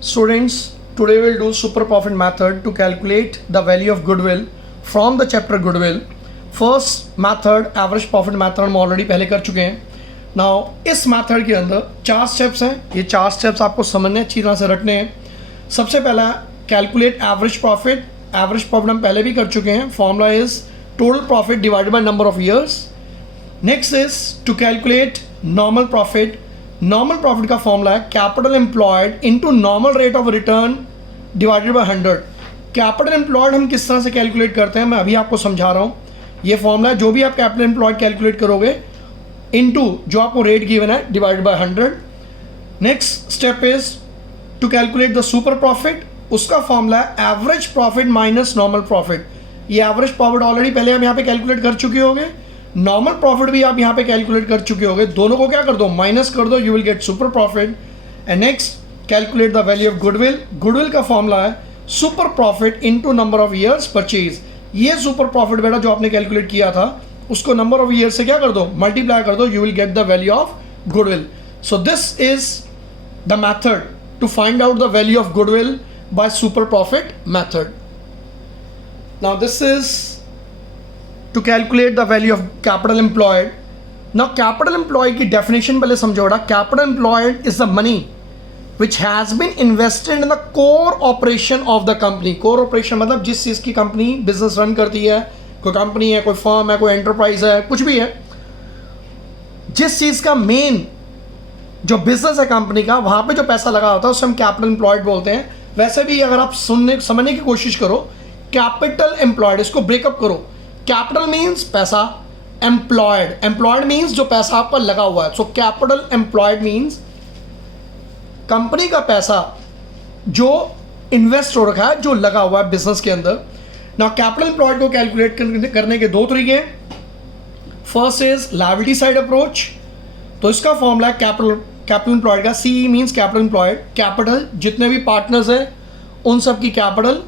Students, today we'll do super profit method to calculate the value of goodwill from the chapter goodwill. First method average profit method हम already पहले कर चुके हैं. Now इस method के अंदर 4 steps हैं. ये 4 स्टेप्स आपको समझने अच्छी तरह से रटने हैं. सबसे पहला calculate average profit. Average profit हम पहले भी कर चुके हैं. Formula is total profit divided by number of years. Next is to calculate normal profit. Normal profit का फॉर्मूला है capital employed into normal rate of return divided by 100. Capital employed हम किस तरह से कैलकुलेट करते हैं मैं अभी आपको समझा रहा हूँ. ये फॉर्मूला है जो भी आप कैपिटल एम्प्लॉयड कैलकुलेट करोगे इनटू जो आपको रेट गिवन है divided by 100. Next step is to calculate the super profit. उसका फॉर्मूला है average profit minus normal profit. ये एवरेज प्रॉफिट ऑलरेडी पहले हम यहाँ पे कैलकुलेट कर चुके होंगे. नॉर्मल प्रॉफिट भी आप यहाँ पे कैलकुलेट कर चुके होंगे. दोनों को क्या कर दो, माइनस कर दो, you will get super profit. And next calculate the value of goodwill. Goodwill का फॉर्मूला है super profit into number of years purchase. ये सुपर प्रॉफिट बेटा जो आपने कैलकुलेट किया था उसको नंबर ऑफ ईयर से क्या कर दो, मल्टीप्लाई कर दो, you will get the value of goodwill. So this is the method to find out the value of goodwill by super profit method. Now this is to calculate the value of capital employed. Now capital employed की definition पहले समझो बेटा. Capital employed is the money which has been invested in the core operation of the company. Core operation मतलब जिस चीज़ की company business run करती है, कोई कंपनी है, कोई फर्म है, कोई एंटरप्राइज है, कुछ भी है, जिस चीज़ का मेन जो बिजनेस है कंपनी का, वहाँ पे जो पैसा लगा होता है उसे हम कैपिटल एम्प्लॉयड बोलते हैं. वैसे भी अगर आप समझने की कोशिश करो कैपिटल एम्प्लॉयड, इसको ब्रेकअप करो. कैपिटल मीन्स पैसा, एम्प्लॉयड मीन्स जो पैसा आपका लगा हुआ है. So capital employed means company का पैसा जो इन्वेस्ट हो रखा है, जो लगा हुआ है बिजनेस के अंदर. नाउ कैपिटल एम्प्लॉयड को कैलकुलेट करने के 2 तरीके हैं. First is liability side approach. तो इसका फॉर्मूला कैपिटल एम्प्लॉयड का C means capital employed. Capital जितने भी पार्टनर्स हैं उन सब की कैपिटल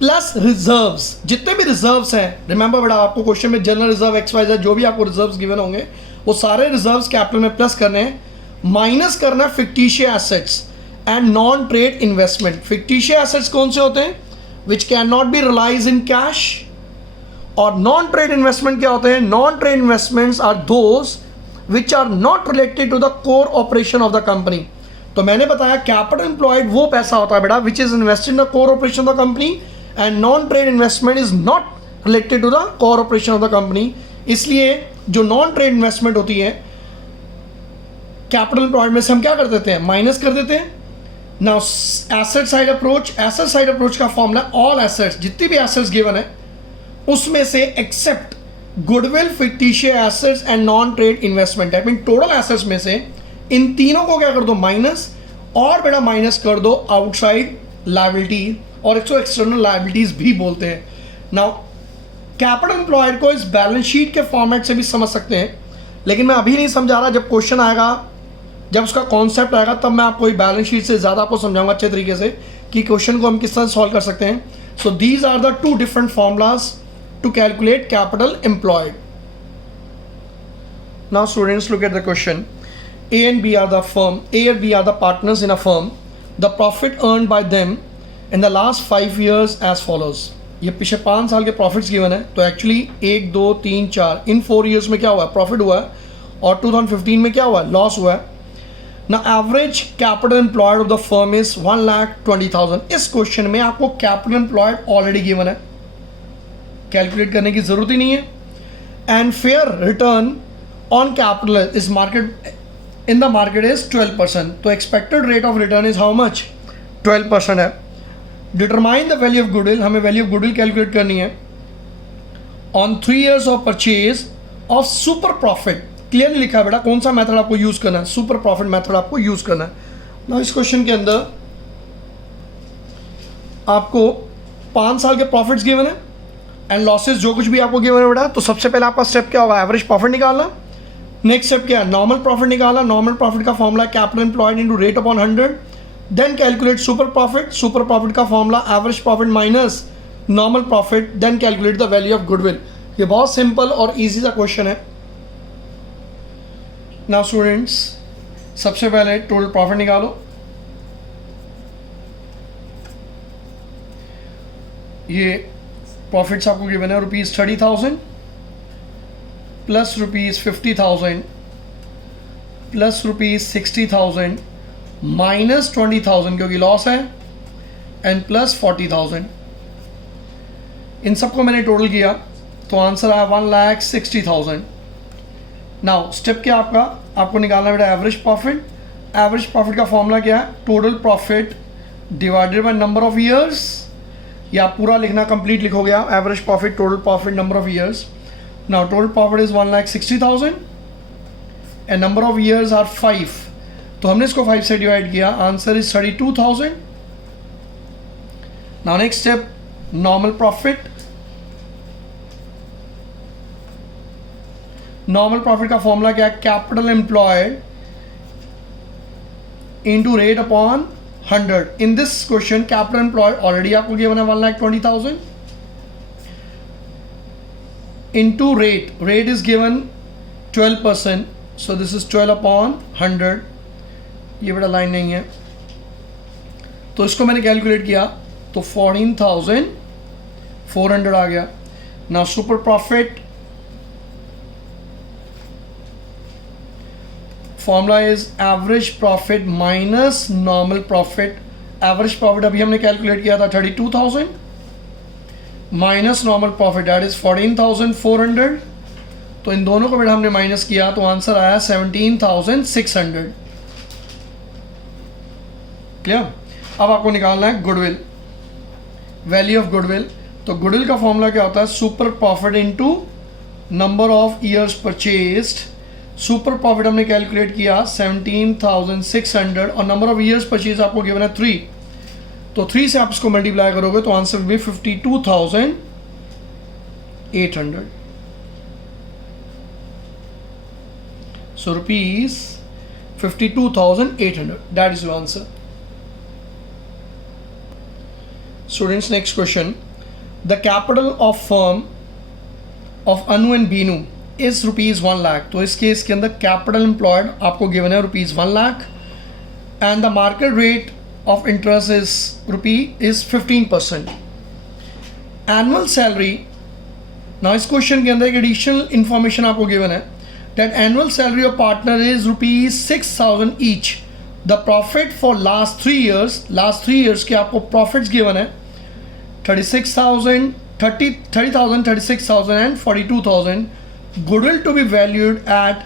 प्लस रिजर्व्स, जितने भी रिजर्व्स हैं. रिमेंबर बेटा आपको क्वेश्चन में जनरल रिजर्व XYZ जो भी आपको रिजर्व्स गिवन होंगे वो सारे रिजर्व्स कैपिटल में प्लस करने हैं. माइनस करना है fictitious assets and non trade investment. Fictitious assets कौन से होते हैं, which can not be realise in cash. और नॉन ट्रेड इन्वेस्टमेंट क्या होते हैं, non trade investments are those which are not related to the core operation of the company. तो मैंने बताया कैपिटल एम्प्लॉयड वो पैसा होता है बेटा which is invested in the core operation of the company and non trade investment is not related to the core operation of the company. इसलिए जो नॉन ट्रेड इन्वेस्टमेंट होती है कैपिटल एम्प्लॉयड में से हम क्या कर देते हैं, माइनस कर देते हैं. Now asset side approach. Asset side approach का फॉर्मूला ऑल एसेट्स, जितनी भी एसेट्स गिवन है उसमें से except goodwill, fictitious assets and non trade investment. I mean total assets में से इन तीनों को क्या कर दो, माइनस. और बेटा माइनस कर दो आउटसाइड लायबिलिटी, और इसको एक्सटर्नल लायबिलिटीज भी बोलते हैं. नाउ कैपिटल एम्प्लॉयड को इस बैलेंस शीट के फॉर्मेट से भी समझ सकते हैं, लेकिन मैं अभी नहीं समझा रहा. जब क्वेश्चन आएगा, जब उसका कॉन्सेप्ट आएगा, तब मैं आपको बैलेंस शीट से ज़्यादा आपको समझाऊंगा अच्छे तरीके से कि क्वेश्चन को हम किस तरह सॉल्व कर सकते हैं. So these are the 2 different formulas to calculate capital employed. Now students look at the question. A and B are the firm. A and B are the partners in a firm. The profit earned by them in the last 5 years as follows. ये पिछले 5 साल के profits given है. तो actually 1, 2, 3, 4 इन 4 years में क्या हुआ है, प्रॉफिट हुआ है. और 2015 में क्या हुआ है, लॉस हुआ है. ना average capital employed of the firm is 1,20,000. इस क्वेश्चन में आपको कैपिटल एम्प्लॉयड ऑलरेडी गिवन है, कैलकुलेट करने की जरूरत ही नहीं है. And fair return on capital is market in the market is 12%. तो expected rate of return is how much, 12% है. Determine the value of goodwill. हमें value of goodwill calculate करनी है on 3 years of purchase of super profit. Clearly लिखा है बेटा कौन सा मेथड आपको यूज करना है, सुपर प्रॉफिट मेथड आपको यूज करना है. ना इस क्वेश्चन के अंदर आपको 5 साल के प्रॉफिट्स गिवन है एंड लॉसेस जो कुछ भी आपको गिवन है बेटा. तो सबसे पहले आपका स्टेप क्या होगा, एवरेज प्रॉफिट निकालना. नेक्स्ट स्टेप क्या है, नॉर्मल प्रॉफिट निकाला. नॉर्मल प्रॉफिट का formula capital employed into rate upon 100. Then calculate super profit. Super profit का formula average profit minus normal profit. Then calculate the value of goodwill. ये बहुत simple और easy सा question है. Now students सबसे पहले total profit निकालो. ये प्रॉफिट्स आपको गिवन है ₹30,000 प्लस ₹50,000 प्लस ₹60,000 माइनस 20,000 क्योंकि लॉस है एंड प्लस 40,000। इन सबको मैंने टोटल किया तो आंसर आया 1,60,000। नाउ स्टेप क्या आपका, आपको निकालना बेटा एवरेज प्रॉफिट। एवरेज प्रॉफिट का फॉर्मूला क्या है, total profit divided by number of years. या आप पूरा लिखना, कंप्लीट लिखोगे आप, average profit total profit number of years. Now total profit is 1,60,000 and number of years are 5, तो हमने इसको 5 से डिवाइड किया, answer is 32,000। Now next step, normal profit. Normal profit का फॉर्मूला क्या है, capital employed into rate upon 100। In this question capital employed already आपको given है 1,20,000 into rate, rate is given 12%, so this is 12 upon 100। ये बड़ा line नहीं है तो इसको मैंने कैलकुलेट किया तो 14,400 आ गया। Now super profit formula is average profit minus normal profit. Average profit अभी हमने कैलकुलेट किया था 32,000 minus normal profit that is 14,400, तो इन दोनों को बेटा हमने माइनस किया तो आंसर आया 17,600। क्लियर। अब आपको निकालना है गुडविल, वैल्यू ऑफ गुडविल। तो गुडविल का फॉर्मूला क्या होता है, super profit into number of years purchased. Super profit हमने कैलकुलेट किया 17,600 और नंबर ऑफ ईयर्स परचेज आपको गिवन है 3, तो 3 से आप इसको मल्टीप्लाई करोगे तो आंसर भी 52,800। सो ₹52,800 that is your answer. Students next question, the capital of firm of Anu and Binu is ₹1 lakh. तो इस केस के अंदर कैपिटल एम्प्लॉयड आपको गिवन है ₹1 lakh and the market rate of interest is 15%। Annual salary, ना इस क्वेश्चन के अंदर एक एडिशनल इंफॉर्मेशन आपको गिवन है that annual salary of partner is ₹6,000 each. The profit for last 3 years, last 3 years के आपको प्रॉफिट्स गिवन है 30,000, 36,000 and 42,000। Goodwill to be valued at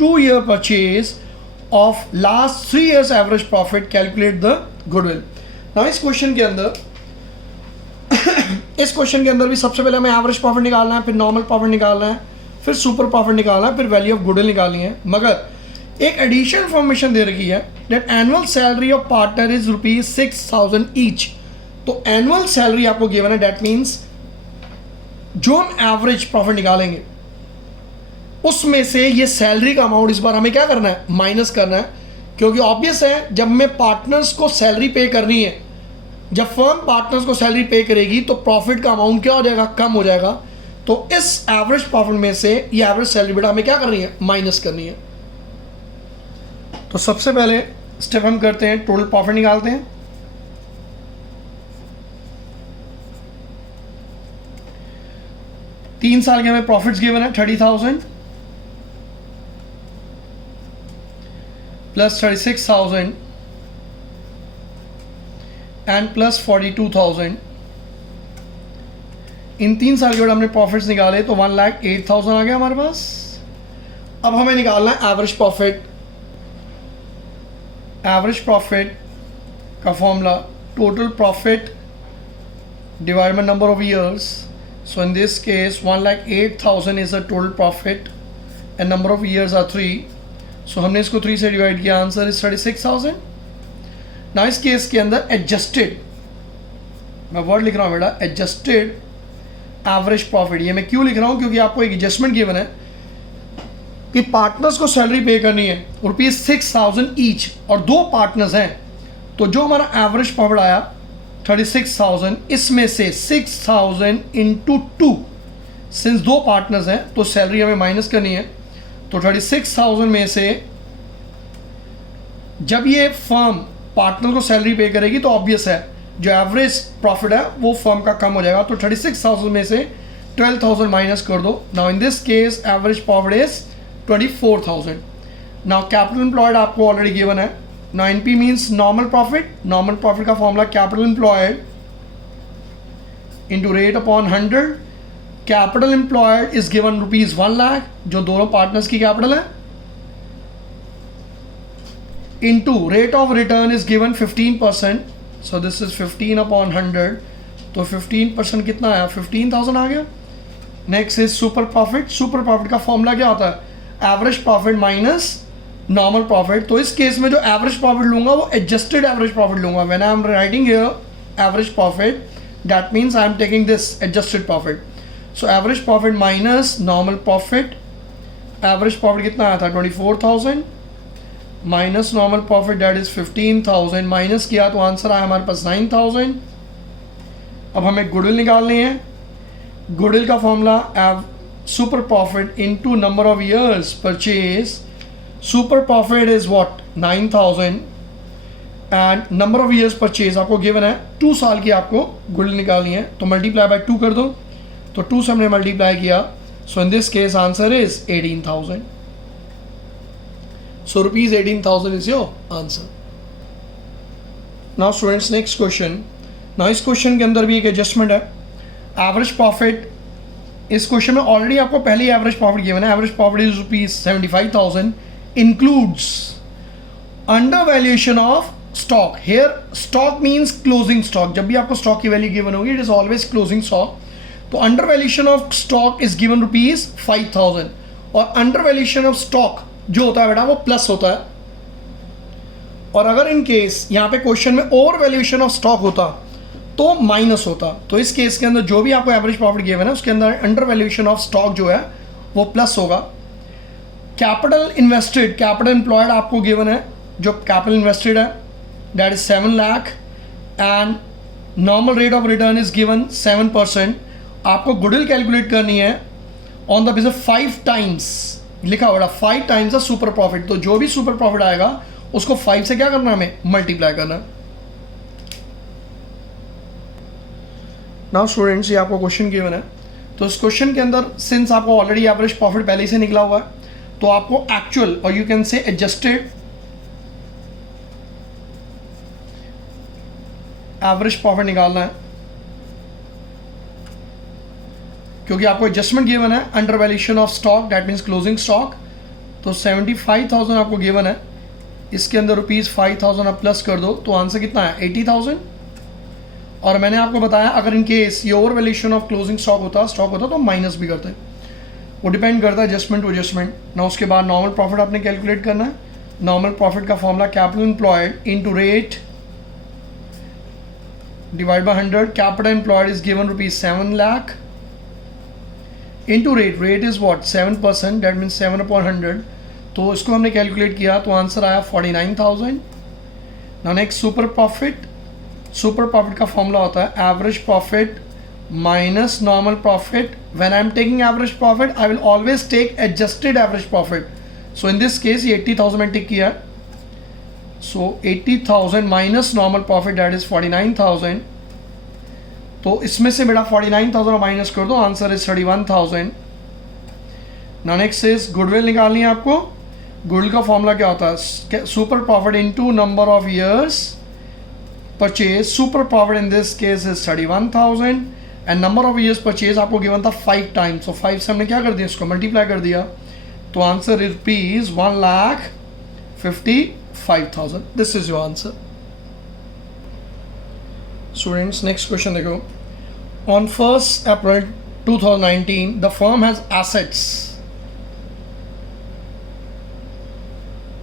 2-year purchase of last 3 years average profit. Calculate the goodwill. Now इस question के अंदर भी सबसे पहले हमें एवरेज प्रॉफिट निकालना है, फिर नॉर्मल प्रॉफिट निकालना है, फिर सुपर प्रॉफिट निकालना है, फिर वैल्यू ऑफ गुडविल निकालनी है। मगर एक एडिशनल इंफॉर्मेशन दे रखी है that annual salary of partner is ₹6,000 each. तो एनुअल सैलरी आपको गिवन है, दैट मीन्स जो हम एवरेज प्रॉफिट निकालेंगे उसमें से ये सैलरी का अमाउंट इस बार हमें क्या करना है, माइनस करना है, क्योंकि ऑब्वियस है जब मैं पार्टनर्स को सैलरी पे करनी है, जब फर्म पार्टनर्स को सैलरी पे करेगी तो प्रॉफिट का अमाउंट क्या हो जाएगा, कम हो जाएगा। तो इस एवरेज प्रॉफिट में से ये एवरेज सैलरी बेटा हमें क्या करनी है, माइनस करनी है। तो सबसे पहले स्टेप हम करते हैं, टोटल प्रॉफिट निकालते हैं। तीन साल के हमें प्रॉफिट्स गिवन है 30,000 प्लस 36,000 एंड प्लस 42,000। इन 3 साल के बाद हमने प्रॉफिट्स निकाले तो 1,08,000 आ गया हमारे पास। अब हमें निकालना है एवरेज प्रॉफिट। एवरेज प्रॉफिट का formula total profit divide by number of years. So in this case 1,08,000 is the total profit and number of years are 3। So हमने इसको 3 से डिवाइड किया, आंसर इज 36,000। ना इस केस के अंदर एडजस्टेड, मैं वर्ड लिख रहा हूँ बेटा, एडजस्टेड एवरेज प्रॉफिट। ये मैं क्यों लिख रहा हूँ, क्योंकि आपको एक एडजस्टमेंट गिवन है कि पार्टनर्स को सैलरी पे करनी है ₹6,000 ईच और 2 पार्टनर्स हैं, तो जो हमारा एवरेज प्रॉफिट आया 36,000, इसमें से 6,000 इंटू 2, सिंस 2 पार्टनर्स हैं तो सैलरी हमें माइनस करनी है। तो 36,000 में से जब ये फर्म पार्टनर को सैलरी पे करेगी तो ऑब्वियस है जो एवरेज प्रॉफिट है वो फर्म का कम हो जाएगा। तो 36,000 में से 12,000 माइनस कर दो। Now in this case average profit is 24,000। Now capital employed आपको ऑलरेडी गिवन है। Now NP means normal profit. Normal profit का formula capital employed into rate upon 100। Capital employed is given rupees 1 lakh, जो दोनों partners की capital है, into rate of return is given 15%। So this is 15 upon 100। तो 15% कितना आया? 15,000 आ गया। Next is super profit. Super profit का फॉर्मूला क्या होता है? Average profit minus normal profit. तो इस केस में जो एवरेज प्रॉफिट लूंगा वो एडजस्टेड एवरेज प्रॉफिट लूंगा। When I am writing here average profit, that means I am taking this adjusted profit. So average profit minus normal profit. Average profit कितना आया था? 24,000 minus normal profit that is 15,000। Minus किया तो answer आया हमारे पास 9,000। अब हमें गुडविल निकालनी है। गुडविल का formula super profit into number of years purchase. Super profit is what? 9,000 and number of years purchase आपको गिवन है 2 साल की आपको गुडविल निकालनी है। तो मल्टीप्लाई बाय 2 कर दो। तो 2 से हमने मल्टीप्लाई किया। So in this case answer is 18,000। So rupees 18,000 is your answer. Now students next question. Now इस क्वेश्चन के अंदर भी एक एडजस्टमेंट है। एवरेज प्रॉफिट, इस क्वेश्चन में ऑलरेडी आपको पहले ही एवरेज प्रॉफिट गिवन है। Average profit is rupees 75,000 includes under valuation of stock. Here stock means closing stock. जब भी आपको स्टॉक की वैल्यू गिवन होगी it is always closing stock. तो under valuation of stock is given rupees 5,000 और under valuation of stock जो होता है बेटा वो प्लस होता है। और अगर इन केस यहाँ पे क्वेश्चन में ओवर वैल्यूएशन ऑफ स्टॉक होता तो माइनस होता। तो इस केस के अंदर जो भी आपको एवरेज प्रॉफिट गिवन है उसके अंदर अंडर वैल्यूएशन ऑफ स्टॉक जो है वो प्लस होगा। कैपिटल इन्वेस्टेड, कैपिटल एम्प्लॉयड आपको गिवन है। जो कैपिटल इन्वेस्टेड है that is 7 lakh and normal rate of return is given 7%। आपको गुडविल कैलकुलेट करनी है ऑन द बेसिस 5 टाइम्स लिखा हुआ 5 टाइम्स द सुपर प्रॉफिट। तो जो भी सुपर प्रॉफिट आएगा उसको 5 से क्या करना है? हमें मल्टीप्लाई करना है। नाउ स्टूडेंट्स ये आपको क्वेश्चन गिवन है। तो इस क्वेश्चन के अंदर सिंस आपको ऑलरेडी एवरेज प्रॉफिट पहले से निकला हुआ है तो आपको एक्चुअल और you can say adjusted average profit निकालना है, क्योंकि आपको एडजस्टमेंट गिवन है under valuation of stock that means closing stock. तो 75,000 आपको गिवन है। इसके अंदर रुपीज 5,000 आप प्लस कर दो तो आंसर कितना है? 80,000। और मैंने आपको बताया अगर इन केस ये over valuation of closing stock होता तो माइनस भी करते। वो डिपेंड करता है एडजस्टमेंट टू एडजस्टमेंट ना। उसके बाद नॉर्मल प्रॉफिट आपने कैलकुलेट करना है। नॉर्मल प्रॉफिट का formula capital employed into rate divide by 100। Capital employed is given rupees 7 lakh into rate. Rate is what? 7%, that means 7 upon 100। तो इसको हमने कैलकुलेट किया तो आंसर आया 49,000। Now next super profit. Super profit का फॉर्मूला होता है average profit minus normal profit. When I am taking average profit I will always take adjusted average profit. So in this case ये 80,000 में tick किया। So 80,000 minus normal profit that is 49,000। तो इसमें से बेटा 49,000 माइनस कर दो, answer is 31,000। Now next is goodwill निकालनी है आपको। गुडविल का फॉर्मूला क्या होता है? Super profit into number of years purchase. Super profit in this case is 31,000 and number of years purchase आपको गिवन था 5 टाइम्स। सो 5 से हमने क्या कर दिया? इसको मल्टीप्लाई कर दिया। तो answer is rupees 1,55,000। This is your answer. Students next question देखो। On 1st April 2019 the firm has assets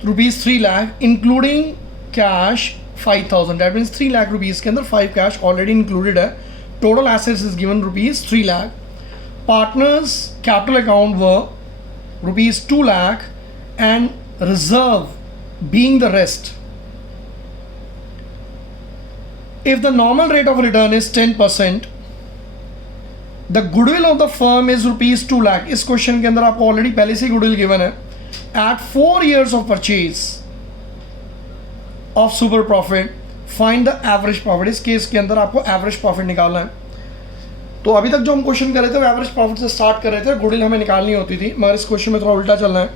rupees 3 lakh including cash 5,000। That means 3 lakh rupees के अंदर 5 कैश ऑलरेडी इंक्लूडेड है। Total assets is given rupees 3 lakh. Partners capital account were rupees 2 lakh and reserve being the rest. If the normal rate of return is 10%, the goodwill of the firm is rupees 2 lakh. इस question के अंदर आपको already पहले से goodwill given है। At 4 years of purchase of super profit, find the average profit. इस case के अंदर आपको एवरेज प्रॉफिट निकालना है। तो अभी तक जो हम क्वेश्चन कर रहे थे वो एवरेज प्रॉफिट से स्टार्ट कर रहे थे, गुडविल हमें निकालनी होती थी, मगर इस क्वेश्चन में थोड़ा उल्टा चलना है।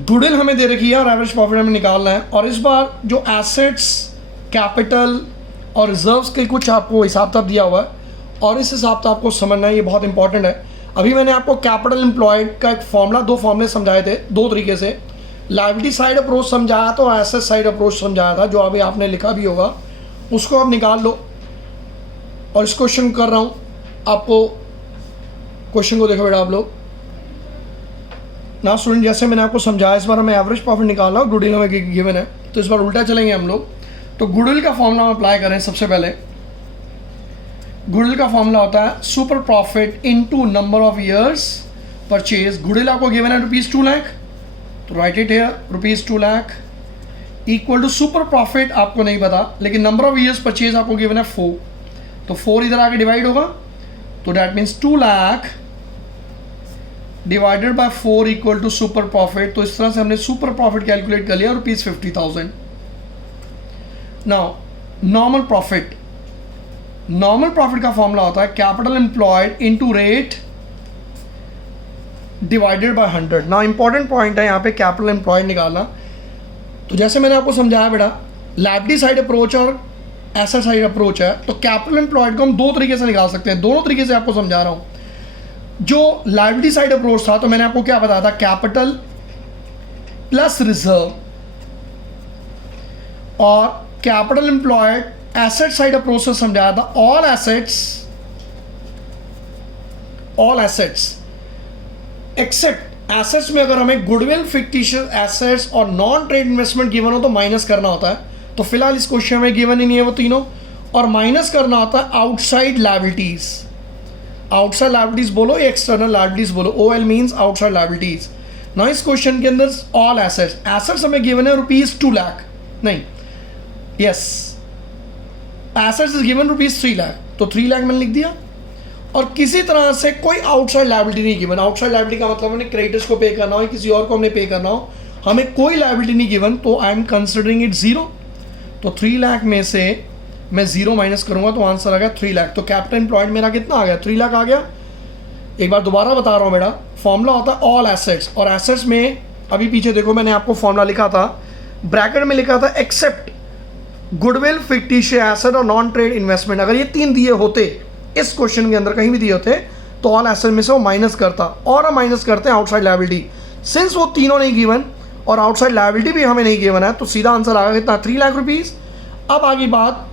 गुडविल हमें दे रखी है और एवरेज प्रॉफिट हमें निकालना है। और इस बार जो एसेट्स, कैपिटल और रिजर्व्स के कुछ आपको हिसाब किताब दिया हुआ है और इस हिसाब से आपको समझना है, ये बहुत इंपॉर्टेंट है। अभी मैंने आपको कैपिटल एम्प्लॉयड का एक फॉर्मूला, 2 फॉर्मूले समझाए थे 2 तरीके से। लायबिलिटी साइड अप्रोच समझाया था और एसेट साइड अप्रोच समझाया था, जो अभी आपने लिखा भी होगा, उसको आप निकाल लो। और इस क्वेश्चन कर रहा हूँ आपको, क्वेश्चन को देखो बेटा आप लोग ना स्टूडेंट, जैसे मैंने आपको समझाया इस बार हमें एवरेज प्रॉफिट निकालना है और गुडविल हमें गिवन है, तो इस बार उल्टा चलेंगे हम लोग। तो गुडविल का फॉर्मूला हम अप्लाई करें। सबसे पहले गुडविल का फॉर्मूला होता है super profit into number of years purchase. Goodwill आपको गिवन है ₹2 लाख, तो write it here, ₹2 lakh equal to super profit आपको नहीं पता, लेकिन नंबर ऑफ ईयर्स परचेज आपको गिवन है 4, तो 4 इधर आके डिवाइड होगा, तो that means 2 lakh divided by 4 equal to super profit. तो इस तरह से हमने सुपर प्रॉफिट कैलकुलेट कर लिया, ₹50,000। Now normal profit, normal profit का फॉर्मूला होता है capital employed into rate divided by 100। Now important point है यहाँ पे कैपिटल एम्प्लॉयड निकालना। तो जैसे मैंने आपको समझाया बेटा, लायबिलिटी साइड अप्रोच और एसेट साइड अप्रोच है, तो कैपिटल एम्प्लॉयड को हम 2 तरीके से निकाल सकते हैं। दोनों तरीके से आपको समझा रहा हूँ। जो लायबिलिटी साइड अप्रोच था, तो मैंने आपको क्या बताया था, कैपिटल प्लस रिजर्व, और capital employed asset side approach से समझाया था ऑल एसेट्स एक्सेप्ट एसेट्स में अगर हमें गुडविल, फिक्टिशियस एसेट्स और नॉन ट्रेड इन्वेस्टमेंट गिवन हो तो माइनस करना होता है। तो फिलहाल इस क्वेश्चन में गिवन ही नहीं है वो तीनों, और माइनस करना होता है आउटसाइड लायबिलिटीज। आउटसाइड लायबिलिटीज बोलो या एक्सटर्नल लायबिलिटीज बोलो, OL मीन्स आउटसाइड लायबिलिटीज। ना इस क्वेश्चन के अंदर ऑल एसेट्स हमें गिवन है ₹2 लाख, नहीं, yes, assets is given ₹3 lakh, तो 3 लाख मैंने लिख दिया। और किसी तरह से कोई आउटसाइड लायबिलिटी नहीं गिवन। आउटसाइड लायबिलिटी का मतलब हमने क्रेडिटर्स को पे करना हो, किसी और को हमने पे करना हो, हमें कोई लायबिलिटी नहीं गिवन, तो आई एम कंसिडरिंग इट 0। तो 3 लाख में से मैं 0 माइनस करूंगा तो आंसर आ गया 3 लाख। तो कैपिटल एम्प्लॉयड मेरा कितना आ गया, 3 लाख आ गया। एक बार दोबारा बता रहा हूँ बेटा, फॉर्मूला होता है ऑल एसेट्स, और एसेट्स में अभी पीछे देखो मैंने आपको फॉर्मूला लिखा था, ब्रैकेट में लिखा था एक्सेप्ट गुडविल, फिक्टिशियस एसेट और नॉन ट्रेड इन्वेस्टमेंट। अगर ये 3 दिए होते इस क्वेश्चन के अंदर, कहीं भी दिए होते, तो ऑल एसेट में से वो माइनस करता, और हम माइनस करते हैं आउटसाइड लायबिलिटी। सिंस वो तीनों नहीं गिवन और आउटसाइड लायबिलिटी भी हमें नहीं गिवन है, तो सीधा आंसर आ गया कितना, 3 लाख रुपीज़। अब आगे बात,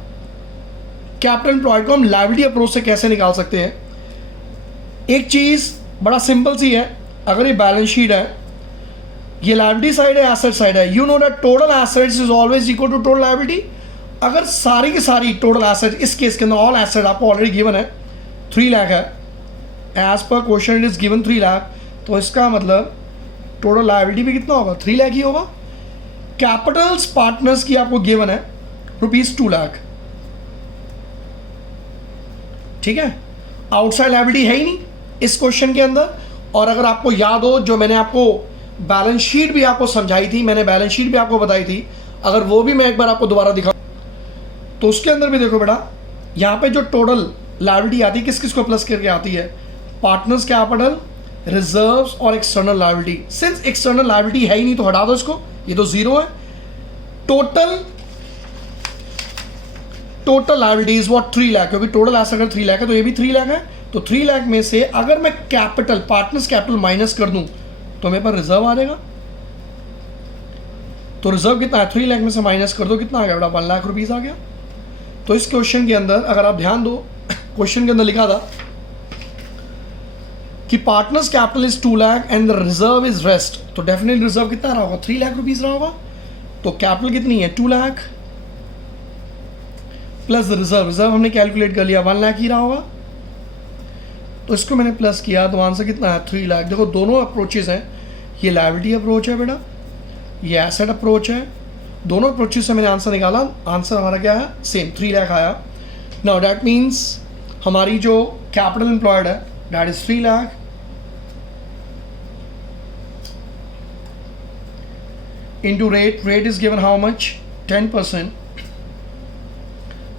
कैपिटल एम्प्लॉयड को हम लायबिलिटी अप्रोच से कैसे निकाल सकते हैं। एक चीज़ बड़ा सिंपल सी है, अगर ये बैलेंस शीट है, ये लायबिलिटी साइड है, एसेट साइड है, you know that total assets is always equal to total liability. अगर सारी की सारी टोटल एसेट, इस केस के अंदर ऑल एसेट आपको ऑलरेडी गिवन है 3 लाख है, as per question it is given 3 lakh, तो इसका मतलब टोटल लायबिलिटी भी कितना होगा, 3 लाख ही होगा। कैपिटल्स पार्टनर्स की आपको गिवन है ₹2 लाख, ठीक है। आउटसाइड लायबिलिटी है ही नहीं इस क्वेश्चन के अंदर। और अगर आपको याद हो, जो मैंने आपको बैलेंस शीट भी आपको समझाई थी, मैंने बैलेंस शीट भी आपको बताई थी, अगर वो भी मैं एक बार आपको दोबारा दिखाऊं, तो उसके अंदर भी देखो बेटा, यहाँ पे जो टोटल लायबिलिटी आती है, किस किस को प्लस करके आती है, पार्टनर्स कैपिटल, रिजर्व्स और external liability. Since external liability है ही नहीं तो हटा दो इसको, ये तो 0 है। Total liability is what, 3 lakh, क्योंकि टोटल एसेट अगर 3 लाख है तो ये भी 3 लाख है। तो 3 लाख में से अगर मैं कैपिटल, पार्टनर्स कैपिटल माइनस कर दूं तो मेरे पास रिजर्व आ जाएगा। तो रिजर्व कितना है, 3 लाख में से माइनस कर दो, कितना आ गया बेटा, 1 लाख रुपीज़ आ गया। तो इस क्वेश्चन के अंदर अगर आप ध्यान दो, क्वेश्चन के अंदर लिखा था कि partners capital is 2 lakh and the reserve is rest, तो डेफिनेटली रिजर्व कितना रहा होगा, 3 लाख रुपीज़ रहा होगा। तो कैपिटल कितनी है, 2 लाख प्लस रिजर्व हमने कैलकुलेट कर लिया, 1 लाख ही रहा होगा। तो इसको मैंने प्लस किया तो आंसर कितना है, 3 लाख। देखो दोनों अप्रोचेस हैं, ये लायबिलिटी अप्रोच है बेटा, ये एसेट अप्रोच है, दोनों अप्रोचेस से मैंने आंसर निकाला, आंसर हमारा क्या है, सेम 3 लाख आया। नाउ डैट मीन्स हमारी जो कैपिटल एम्प्लॉयड है that is 3 lakh into rate is given how much, 10%,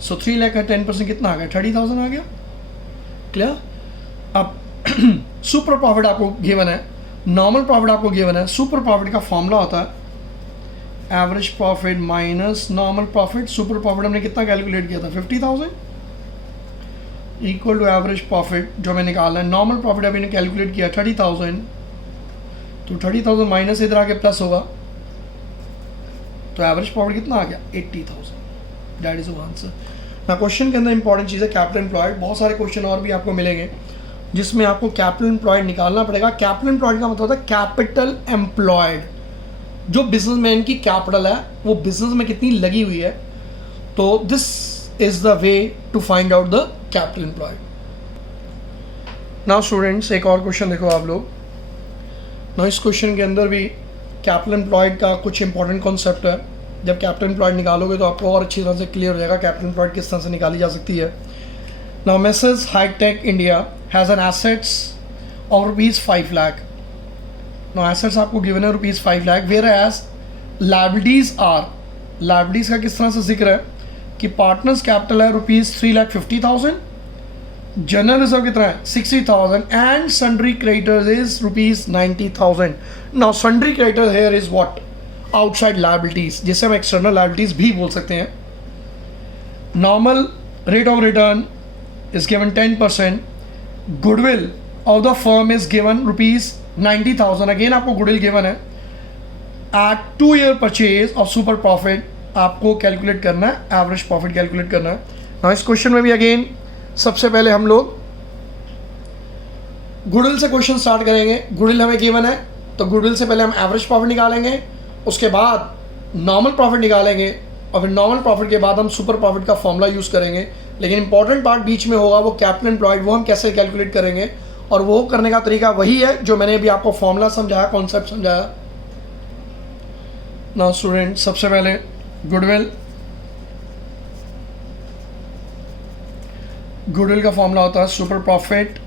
सो 3 लाख का 10% कितना आ गया? 30,000 आ गया। क्लियर? अब सुपर प्रॉफिट आपको गिवन है, नॉर्मल प्रॉफिट आपको गिवन है। सुपर प्रॉफिट का फॉर्मूला होता है average profit minus normal profit. Super profit हमने कितना कैलकुलेट किया था? 50,000 इक्वल टू एवरेज प्रॉफिट जो हमें निकालना है। नॉर्मल प्रॉफिट अभी ने कैलकुलेट किया 30,000, तो 30,000 माइनस इधर आके प्लस होगा, तो एवरेज प्रॉफिट कितना आ गया? 80,000। That is answer. ना क्वेश्चन के अंदर इंपॉर्टेंट चीज़ है कैपिटल एम्प्लॉयड। बहुत सारे क्वेश्चन और भी आपको मिलेंगे जिसमें आपको कैपिटल एम्प्लॉयड निकालना पड़ेगा। कैपिटल एम्प्लॉयड का मतलब होता है कैपिटल एम्प्लॉयड, जो बिजनेसमैन की कैपिटल है वो बिजनेस में कितनी लगी हुई है। तो this is the way to find out the capital employed. Now students, एक और क्वेश्चन देखो आप लोग। नाउ इस क्वेश्चन के अंदर भी कैपिटल एम्प्लॉयड का कुछ इंपॉर्टेंट कॉन्सेप्ट है। जब कैपिटल एम्प्लॉयड निकालोगे तो आपको और अच्छी तरह से क्लियर हो जाएगा कैपिटल एम्प्लॉयड किस तरह से निकाली जा सकती है। Now messrs Hitech India has an assets of ₹5 lakh. Now assets आपको गिवन है ₹5 lakh, where as liabilities are, liabilities का किस तरह से जिक्र है कि पार्टनर्स कैपिटल है ₹3,50,000, जनरल रिजर्व कितना है 60,000 and sundry creditors is ₹90,000। Now sundry creditor here is what? Outside liabilities, जिसे हम एक्सटर्नल लायबिलिटीज भी बोल सकते हैं। Normal rate of return is given 10%। Goodwill of the firm is given ₹90,000। Again आपको गुडविल गिवन है। At 2 year purchase of super profit आपको calculate करना है, एवरेज प्रॉफिट कैलकुलेट करना है। नाउ इस क्वेश्चन में भी अगेन सबसे पहले हम लोग गुडविल से क्वेश्चन स्टार्ट करेंगे। गुडविल हमें गिवन है तो गुडविल से पहले हम एवरेज प्रॉफिट निकालेंगे, उसके बाद नॉर्मल प्रॉफिट निकालेंगे और फिर नॉर्मल प्रॉफिट के बाद हम सुपर प्रॉफिट का फॉर्मूला यूज़ करेंगे। लेकिन इंपॉर्टेंट पार्ट बीच में होगा वो कैपिटल एम्प्लॉयड, वो हम कैसे कैलकुलेट करेंगे और वो करने का तरीका वही है जो मैंने अभी आपको फॉर्मूला समझाया, कॉन्सेप्ट समझाया। नाउ स्टूडेंट, सबसे पहले गुडविल, गुडविल का फॉर्मूला होता है super profit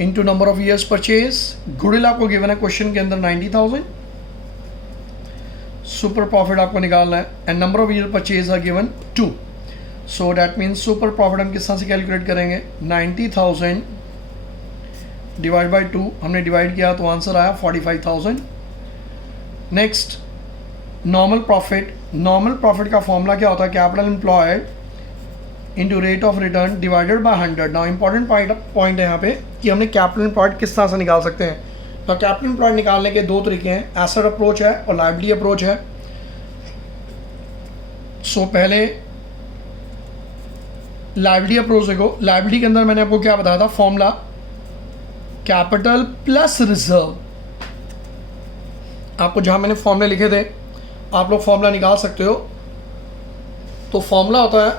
into number of years purchase. Goodwill आपको गिवन है क्वेश्चन के अंदर 90,000, सुपर प्रॉफिट आपको निकालना है and number of year purchase are given 2। So that means super profit हम किस तरह से कैलकुलेट करेंगे? 90,000 डिवाइड बाई 2, हमने डिवाइड किया तो आंसर आया 45,000। Next normal profit, normal profit का फॉर्मूला क्या होता है? Capital employed into rate of return divided by 100। Now important point है यहाँ पे कि हमने कैपिटल एम्प्लॉयड किस तरह से निकाल सकते हैं। तो कैपिटल एम्प्लॉयड निकालने के दो तरीके हैं, एसेट अप्रोच है और लायबिलिटी अप्रोच है। सो पहले लायबिलिटी अप्रोच देखो। लायबिलिटी के अंदर मैंने आपको क्या बताया था? Formula capital plus reserve. आपको जहां मैंने फॉर्मूले लिखे थे आप लोग फॉर्मूला निकाल सकते हो। तो फॉर्मूला होता है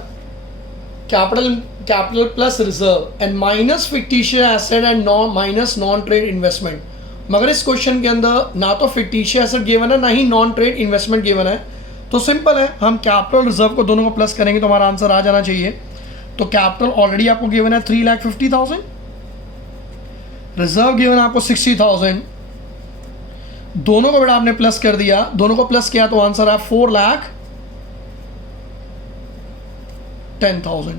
capital plus reserve and minus fictitious asset and minus non trade investment. मगर इस क्वेश्चन के अंदर ना तो फिक्टिशियस एसेट गिवन है ना ही नॉन ट्रेड इन्वेस्टमेंट गिवन है। तो सिंपल है, हम कैपिटल रिजर्व को दोनों को प्लस करेंगे तो हमारा आंसर आ जाना चाहिए। तो कैपिटल ऑलरेडी आपको गिवन है 3,50,000, रिजर्व गिवन है आपको 60,000, दोनों को बेटा आपने प्लस कर दिया, दोनों को प्लस किया तो आंसर है 4,10,000।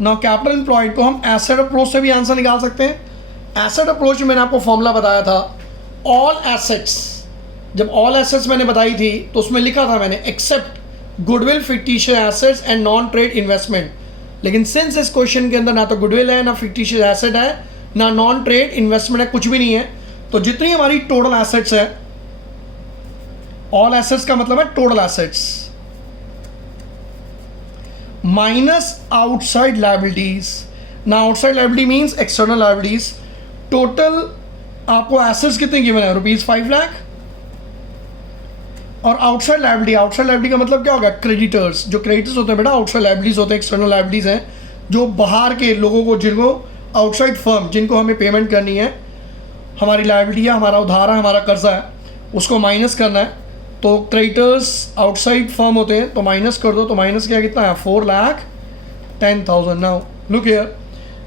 नाउ कैपिटल एम्प्लॉयड को हम एसेट अप्रोच से भी आंसर निकाल सकते हैं। एसेट अप्रोच में मैंने आपको फॉर्मूला बताया था ऑल एसेट्स। जब ऑल एसेट्स मैंने बताई थी तो उसमें लिखा था मैंने except goodwill, fictitious assets and non trade investment. लेकिन सिंस इस क्वेश्चन के अंदर ना तो गुडविल है, ना फिक्टिशियस एसेट है, ना नॉन ट्रेड इन्वेस्टमेंट है, कुछ भी नहीं है, तो जितनी हमारी टोटल एसेट्स है, ऑल एसेट्स का मतलब है total assets minus outside liabilities. ना outside liability means external liabilities. Total आपको एसेट्स कितने गिवन है? ₹5 लाख। और आउटसाइड लायबिलिटी, आउटसाइड लायबिलिटी का मतलब क्या होगा? क्रेडिटर्स। जो क्रेडिटर्स होते हैं बेटा आउटसाइड लायबिलिटीज होते हैं, एक्सटर्नल लायबिलिटीज हैं जो बाहर के लोगों को, जिनको आउटसाइड फर्म जिनको हमें पेमेंट करनी है, हमारी लायबिलिटी है, हमारा उधार है, हमारा कर्जा है, उसको माइनस करना है। तो क्रेडिटर्स आउटसाइड फर्म होते हैं तो माइनस कर दो, तो माइनस क्या कितना है? 4,10,000। Now look here,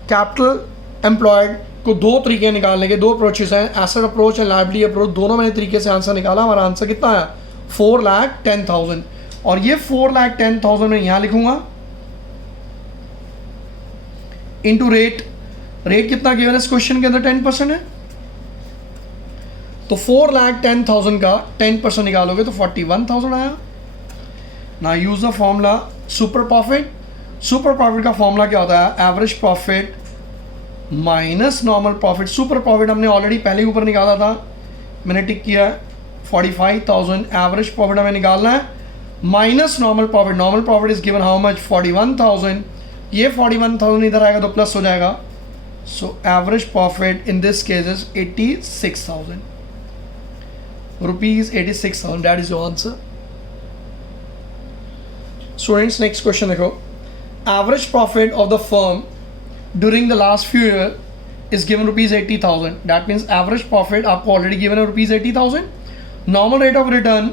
capital employed को दो तरीके निकालने के, दो अप्रोचेस हैं, asset approach and liability approach. दोनों मैंने तरीके से आंसर निकाला, हमारा आंसर कितना है? 4,10,000। और ये 4,10,000 मैं यहाँ लिखूंगा इनटू रेट। रेट कितना गिवन है इस क्वेश्चन के अंदर? 10% है, तो 4,10,000 का 10% निकालोगे तो 41,000 आया। ना use the formula super profit. Super profit का फॉर्मूला क्या होता है? Average profit minus normal profit. Super profit हमने ऑलरेडी पहले ऊपर निकाला था, मैंने टिक किया है 45,000। एवरेज प्रॉफिट हमें निकालना है minus normal profit. Normal profit is given how much? 41,000। ये 41,000 इधर आएगा तो प्लस हो जाएगा। So average profit in this case is 86,000 rupees. 86,000, that is your answer. Students next question देखो। Average profit of the firm during the last few year is given rupees 80,000। That means average profit आपको already given है rupees 80,000। Normal rate of return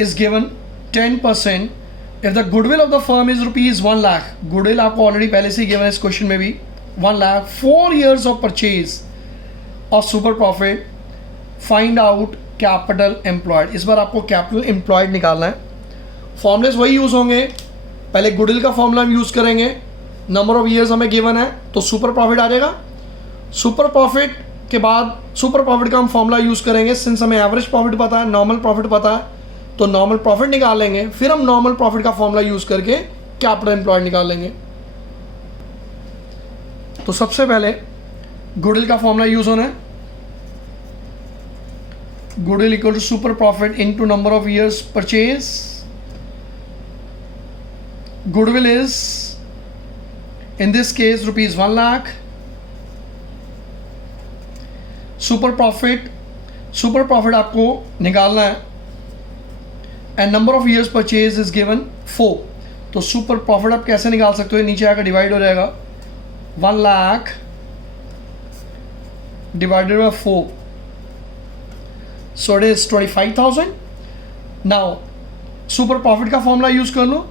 is given 10%। If the goodwill of the firm is rupees 1 lakh, goodwill आपको already पहले से ही given है इस question में भी 1 lakh. 4 years of purchase of super profit. Find out capital employed. इस बार आपको कैपिटल एम्प्लॉयड निकालना है। फॉर्मूलेस वही यूज होंगे, पहले गुडविल का फॉर्मूला हम यूज करेंगे, नंबर ऑफ ईयर्स हमें गिवन है तो सुपर प्रॉफिट आ जाएगा। सुपर प्रॉफिट के बाद सुपर प्रॉफिट का हम फॉर्मूला यूज करेंगे, सिंस हमें एवरेज प्रॉफिट पता है, नॉर्मल प्रॉफिट पता है, तो नॉर्मल प्रॉफिट निकाल लेंगे, फिर हम नॉर्मल प्रॉफिट का फॉर्मूला यूज करके कैपिटल एम्प्लॉयड निकाल लेंगे। तो सबसे पहले गुडविल का फॉर्मूला यूज होना है, goodwill equal to super profit into number of years purchase. Goodwill is in this case rupees 1 lakh. Super profit आपको निकालना है and number of years purchase is given 4। तो सुपर प्रॉफिट आप कैसे निकाल सकते हो? नीचे आकर डिवाइड हो जाएगा 1 lakh divided by 4, so it is 25,000। Now super profit का फॉर्मूला यूज कर लो।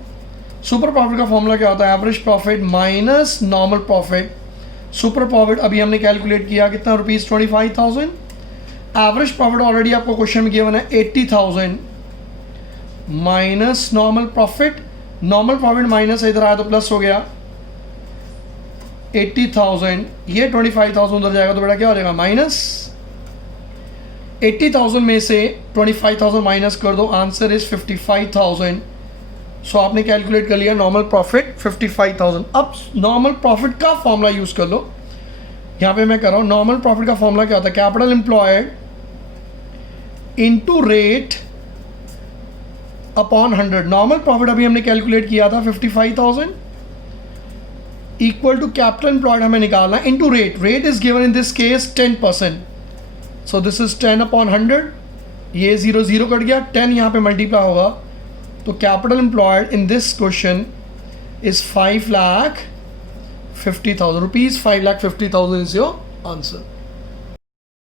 सुपर प्रॉफिट का फॉर्मूला क्या होता है? Average profit minus normal profit. Super profit अभी हमने कैलकुलेट किया कितना? रुपीज 25,000। एवरेज प्रॉफिट ऑलरेडी आपको क्वेश्चन में गिवन है 80,000 minus normal profit. Normal profit minus इधर आया तो प्लस हो गया 80,000। ये 25,000 उधर जाएगा तो बेटा क्या हो जाएगा? माइनस। 80,000 में से 25,000 माइनस कर दो, आंसर इज 55,000। सो आपने कैलकुलेट कर लिया नॉर्मल प्रॉफिट 55,000। अब नॉर्मल प्रॉफिट का फॉर्मूला यूज कर लो। यहां पे मैं कर रहा हूं, नॉर्मल प्रॉफिट का फॉर्मूला क्या होता है? Capital employed into rate upon 100। Normal profit अभी हमने कैलकुलेट किया था 55,000 इक्वल टू कैपिटल एम्प्लॉयड हमें निकालना into rate. Rate is given in this case 10%, so this is 10 upon 100। ये 0 0 कट गया, 10 यहाँ पे मल्टीप्लाई होगा, तो capital employed in this question is 5,50,000 rupees. 5,50,000 is your answer.